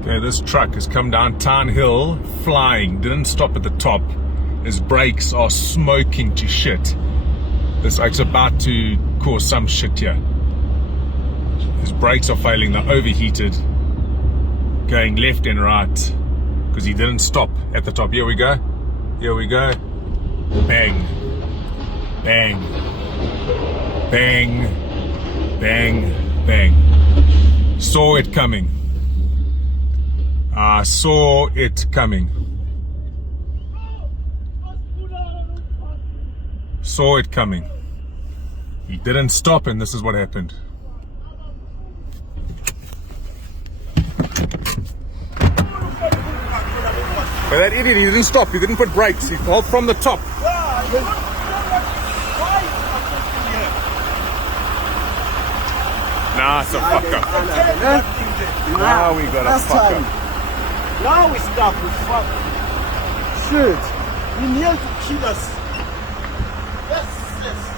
Okay, this truck has come down Town Hill flying, didn't stop at the top. His brakes are smoking to shit. This oak's about to cause some shit here. His brakes are failing, they're overheated. Going left and right because he didn't stop at the top. Here we go. Here we go. Bang. Bang. Bang. Bang. Bang. Saw it coming. I saw it coming. Saw it coming. He didn't stop, and this is what happened. But that idiot, he didn't stop. He didn't put brakes. He fell from the top. Nah, it's a fuck up. Now we got a fuck up. Now we stop. We fuck. Shit. He nearly to kill us. Yes, yes.